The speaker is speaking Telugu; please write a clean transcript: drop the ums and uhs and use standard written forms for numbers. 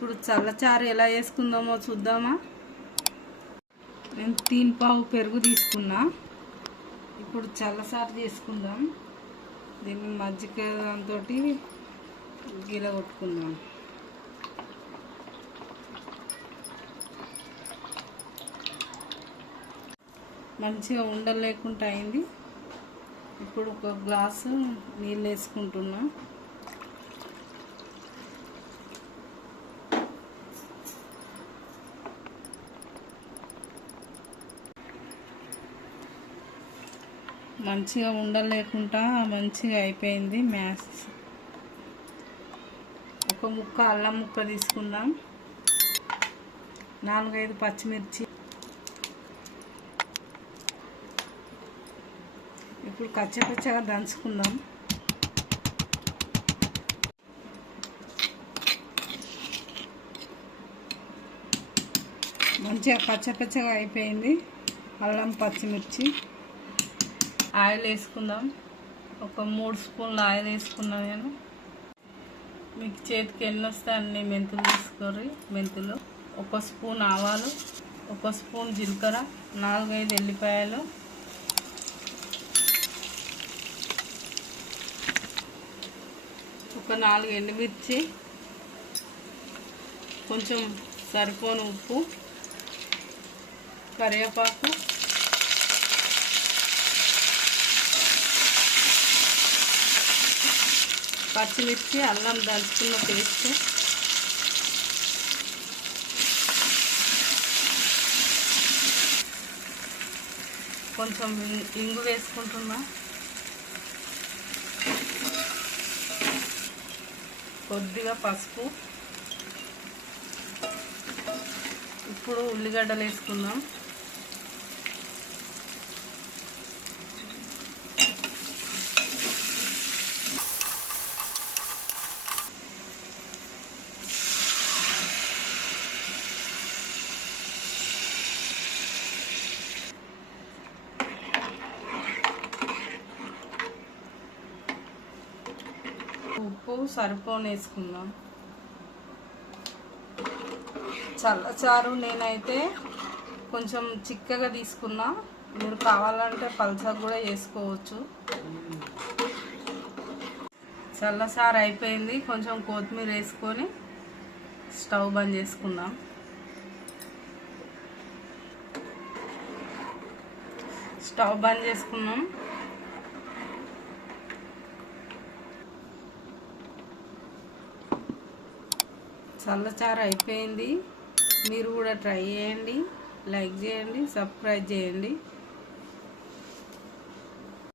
ఇప్పుడు చల్లచారు ఎలా చేసుకుందామో చూద్దామా. నేను 3 పావు పెరుగు తీసుకున్నా. ఇప్పుడు చల్లచారు చేసుకుందాం. దీన్ని మజ్జిగ దాంతో గిల కొట్టుకుందాం. మంచిగా ఉండలు లేకుండా అయింది. ఇప్పుడు ఒక గ్లాసు నీళ్ళు వేసుకుంటున్నా. మంచిగా ఉండలేకుండా మంచిగా అయిపోయింది మ్యాష్. ఒక ముక్క అల్లం ముక్క తీసుకుందాం. 4-5 పచ్చిమిర్చి. ఇప్పుడు కచ్చపచ్చగా దంచుకుందాం. మంచిగా కచ్చపచ్చగా అయిపోయింది అల్లం పచ్చిమిర్చి. ఆయిల్ వేసుకుందాం. ఒక 3 స్పూన్ల ఆయిల్ వేసుకున్నాను నేను. మీకు చేతికి ఎన్ని వస్తే అన్ని మెంతులు తీసుకోరి. మెంతులు, 1 స్పూన్ ఆవాలు, 1 స్పూన్ జీలకర్ర, 4-5 ఎల్లిపాయలు, ఒక 4 ఎండుమిర్చి, కొంచెం సరిపోను ఉప్పు, కరివేపాకు, పచ్చిమిర్చి, అల్లం దంచుకున్న పేస్ట్, కొంచెం ఇంగు వేసుకుంటున్నా, కొద్దిగా పసుపు. ఇప్పుడు ఉల్లిగడ్డలు వేసుకుందాం. ఉప్పు సరిపోను వేసుకుందాం. చల్లచారు నేనైతే కొంచెం చిక్కగా తీసుకున్నా. మీరు కావాలంటే పల్చగా కూడా చేసుకోవచ్చు. చల్లచారు అయిపోయింది. కొంచెం కొత్తిమీర వేసుకొని స్టవ్ బంద్ చేసుకుందాం. స్టవ్ బంద్ చేసుకున్నాం. చల్లచారు అయిపోయింది. మీరు కూడా ట్రై చేయండి, లైక్ చేయండి, సబ్స్క్రైబ్ చేయండి.